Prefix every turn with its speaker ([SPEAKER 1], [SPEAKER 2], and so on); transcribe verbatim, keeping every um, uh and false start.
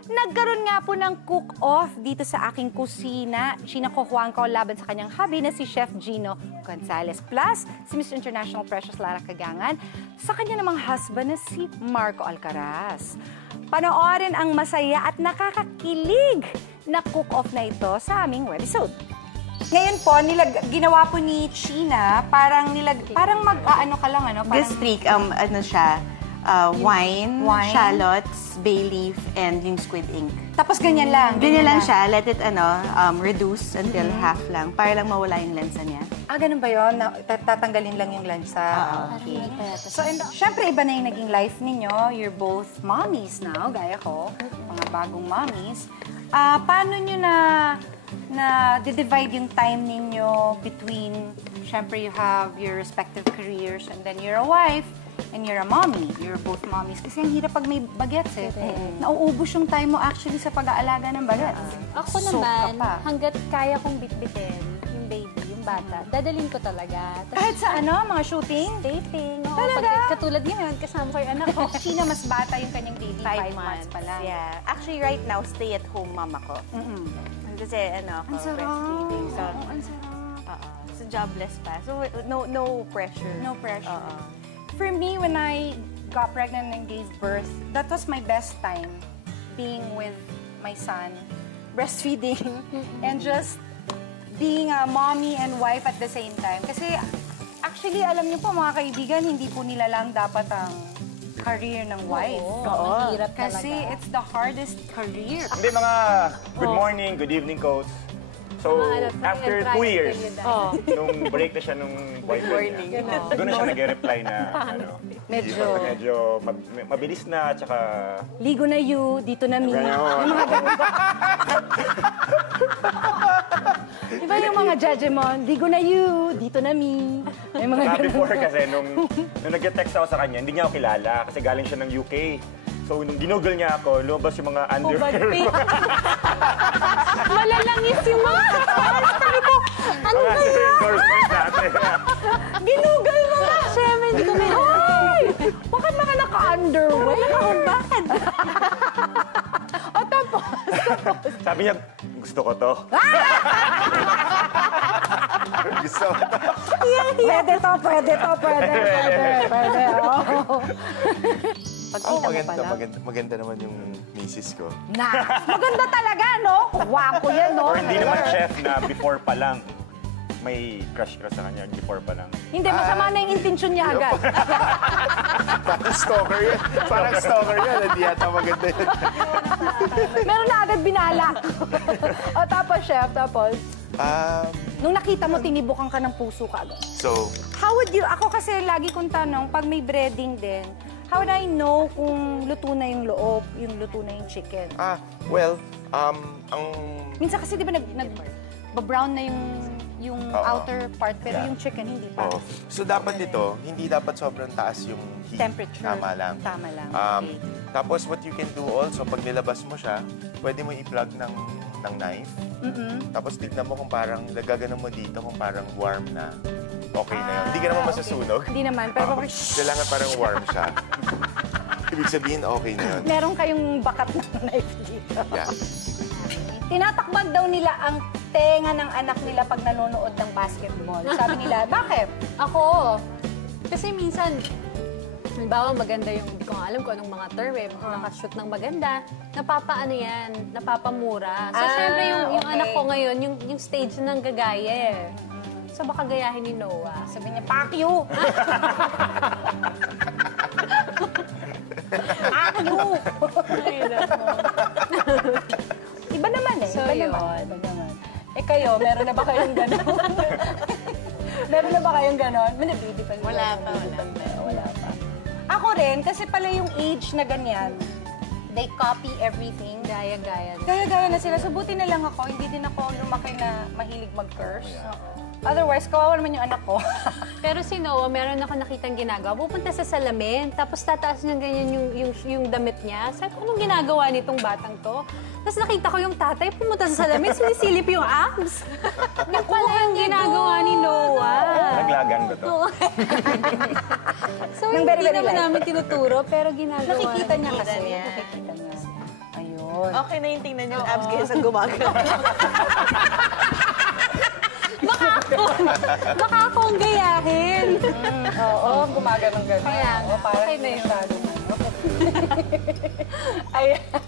[SPEAKER 1] Nagkaroon nga po ng cook-off dito sa aking kusina. Sinakukuhaan ko laban sa kanyang hubby na si Chef Gino Gonzalez. Plus, si Mister International Precious Lara Cagangan sa kanya namang husband na si Marco Alcaraz. Panoorin ang masaya at nakakakilig na cook-off na ito sa aming webisode. Ngayon po, nilag ginawa po ni China, parang nilag parang mag-aano ka lang, ano? Parang...
[SPEAKER 2] Gastric, um, ano siya, uh, wine,
[SPEAKER 1] wine,
[SPEAKER 2] shallots, bay leaf, and yung squid ink.
[SPEAKER 1] Tapos ganyan lang?
[SPEAKER 2] Ganyan, ganyan lang siya. Let it, ano, um, reduce until mm-hmm. half lang, para lang mawala yung lansa niya.
[SPEAKER 1] Ah, ganun ba yun? Na, tatanggalin lang yung lansa?
[SPEAKER 2] Uh,
[SPEAKER 1] okay. So, and, syempre, iba na yung naging life ninyo. You're both mommies now, gaya ko. Mga bagong mommies. Uh, paano nyo na na di-divide yung time ninyo between, syempre, you have your respective careers and then you're a wife and you're a mommy. You're both mommies. Kasi ang hirap pag may bagets eh. Mm-hmm. Nauubos yung time mo actually sa pag-aalaga ng bagets.
[SPEAKER 3] Uh, ako naman, hanggat kaya kong bitbitin yung baby, yung bata, dadalhin ko talaga.
[SPEAKER 1] Tas, kahit sa ano, mga shooting?
[SPEAKER 3] Dating. Oo,
[SPEAKER 1] talaga?
[SPEAKER 3] Pag, katulad ngayon, kasama ko yung anak ko.
[SPEAKER 1] China, mas bata yung kanyang baby. Five, Five months. months pa lang.
[SPEAKER 2] Yeah. Actually, right now, stay-at-home mama ko. Mm-hmm. Kasi ano ako, breastfeeding. So,
[SPEAKER 1] oh, ang sarap.
[SPEAKER 2] Uh, so, jobless pa. So, no no pressure.
[SPEAKER 1] No pressure.
[SPEAKER 2] Uh,
[SPEAKER 1] For me, when I got pregnant and gave birth, that was my best time being with my son, breastfeeding, and just being a mommy and wife at the same time. Kasi actually, alam niyo po mga kaibigan, hindi po nila lang dapat ang career ng wife.
[SPEAKER 3] Oo, Oo. Mahirap
[SPEAKER 1] kasi
[SPEAKER 3] talaga.
[SPEAKER 1] It's the hardest career.
[SPEAKER 4] Hindi mga good morning, good evening, coach. So,
[SPEAKER 3] ano,
[SPEAKER 4] after two years,
[SPEAKER 3] oh.
[SPEAKER 4] nung break na siya nung boyfriend niya, doon na siya nag-reply na, ano,
[SPEAKER 1] medyo,
[SPEAKER 4] medyo mab mabilis na, tsaka...
[SPEAKER 1] Ligo na you, dito na me.
[SPEAKER 4] Yung
[SPEAKER 1] mga ganun. Diba yung mga judgment, ligo na you, dito na me. May mga
[SPEAKER 4] ganun. Before
[SPEAKER 1] pa.
[SPEAKER 4] kasi, nung, nung nag-text ako sa kanya, hindi niya ako kilala kasi galing siya ng U K. So, nung ginugol niya ako, lumabas yung mga underwear.
[SPEAKER 3] Malalangis yung mga... Sabi ko, ano
[SPEAKER 4] ba yan?
[SPEAKER 1] Ginugol mo nga! Siyempre, hindi ko may... Hoy! Bakit mga naka-underwear? Nakahubad! O tapos, tapos.
[SPEAKER 4] Sabi niya, gusto ko to. Gusto ko to.
[SPEAKER 1] Pwede to, pwede to, pwede, pwede, pwede. Oh.
[SPEAKER 5] Oh, maganda, maganda, maganda naman yung misis ko.
[SPEAKER 1] Na, maganda talaga, no? Wako yan, no?
[SPEAKER 4] Or hindi naman chef na before pa lang may crush ka sa kanya, before pa lang.
[SPEAKER 1] Hindi, masama na yung intensyon niya agad.
[SPEAKER 5] Parang stalker yan. Parang stalker yan. Hindi yata maganda yan.
[SPEAKER 1] Meron na agad binalak. O tapos, chef, tapos?
[SPEAKER 5] Um,
[SPEAKER 1] Nung nakita mo, tinibukan ka ng puso ka agad.
[SPEAKER 5] So,
[SPEAKER 1] how would you, ako kasi lagi kong tanong, pag may breading din, how would I know kung luto na yung loob, yung luto na yung chicken?
[SPEAKER 5] ah, well, um, ang...
[SPEAKER 1] Minsan kasi di ba nag, nag brown na yung yung
[SPEAKER 5] Oo.
[SPEAKER 1] outer part, pero
[SPEAKER 5] Yeah.
[SPEAKER 1] yung chicken hindi pa.
[SPEAKER 5] Oh. So, dapat dito, hindi dapat sobrang taas yung heat.
[SPEAKER 1] Temperature.
[SPEAKER 5] Tama lang.
[SPEAKER 1] Tama lang,
[SPEAKER 5] Um,
[SPEAKER 1] okay.
[SPEAKER 5] Tapos, what you can do also, pag nilabas mo siya, pwede mo i-plug ng, ng knife.
[SPEAKER 1] Mm-mm.
[SPEAKER 5] Tapos, tignan mo kung parang, nagagano mo dito kung parang warm na. Okay na yun. Hindi ka naman
[SPEAKER 1] Ah,
[SPEAKER 5] masasunog.
[SPEAKER 1] okay. Hindi naman, pero
[SPEAKER 5] Oo. Kailangan parang warm siya. Ibig sabihin, okay na yun.
[SPEAKER 1] meron kayong bakat ng knife dito.
[SPEAKER 5] Yeah.
[SPEAKER 1] Tinatakban daw nila ang tenga ng anak nila pag nanonood ng basketball. Sabi nila, bakit?
[SPEAKER 3] Ako, kasi minsan, halimbawa maganda yung, hindi ko nga alam kung anong mga term eh, nakashoot ng maganda, napapaano yan, napapamura. So,
[SPEAKER 1] Ah,
[SPEAKER 3] syempre yung, yung
[SPEAKER 1] okay.
[SPEAKER 3] anak ko ngayon, yung, yung stage na ng gagaya eh. So, baka gayahin ni Noah.
[SPEAKER 1] Sabi niya, fuck you! Fuck you!
[SPEAKER 3] Ay, nako.
[SPEAKER 1] Iba naman eh.
[SPEAKER 3] So,
[SPEAKER 1] Iba
[SPEAKER 3] yun.
[SPEAKER 1] naman. Iba naman. Eh kayo, meron na ba kayong gano'n? meron na ba kayong gano'n? May baby pa.
[SPEAKER 2] Wala pa, wala pa.
[SPEAKER 1] Wala pa. Ako rin, kasi pala yung age na ganyan, they copy everything.
[SPEAKER 3] Gaya-gaya.
[SPEAKER 1] Gaya-gaya na sila. So, buti na lang ako. Hindi din ako lumaki na mahilig mag-curse. Otherwise, kawawa naman yung anak ko.
[SPEAKER 3] Pero si Noah, meron ako nakitang ginagawa. Pupunta sa salamin, tapos tataas niya ganyan yung, yung, yung damit niya. Sabi ko, anong ginagawa nitong batang to? Tapos nakita ko yung tatay, pumunta sa salamin, sinisilip yung abs. Yung pala yung ginagawa ni Noah.
[SPEAKER 4] Naglagan ko to.
[SPEAKER 3] So,
[SPEAKER 1] Nang
[SPEAKER 3] hindi
[SPEAKER 1] very, very
[SPEAKER 3] naman
[SPEAKER 1] light.
[SPEAKER 3] namin tinuturo, pero ginagawa.
[SPEAKER 1] Nakikita niya
[SPEAKER 3] namin.
[SPEAKER 1] kasi.
[SPEAKER 2] niya.
[SPEAKER 1] Nakikita niya. Ayun. yun.
[SPEAKER 2] Okay na yung tingnan yung abs kaysa gumagano.
[SPEAKER 3] Baka ako, baka ako ang gayahin.
[SPEAKER 1] Oo, gumagano'n gano'n.
[SPEAKER 3] Kaya nga,
[SPEAKER 1] O, parang
[SPEAKER 3] okay na yun.
[SPEAKER 1] masyado. Ayan.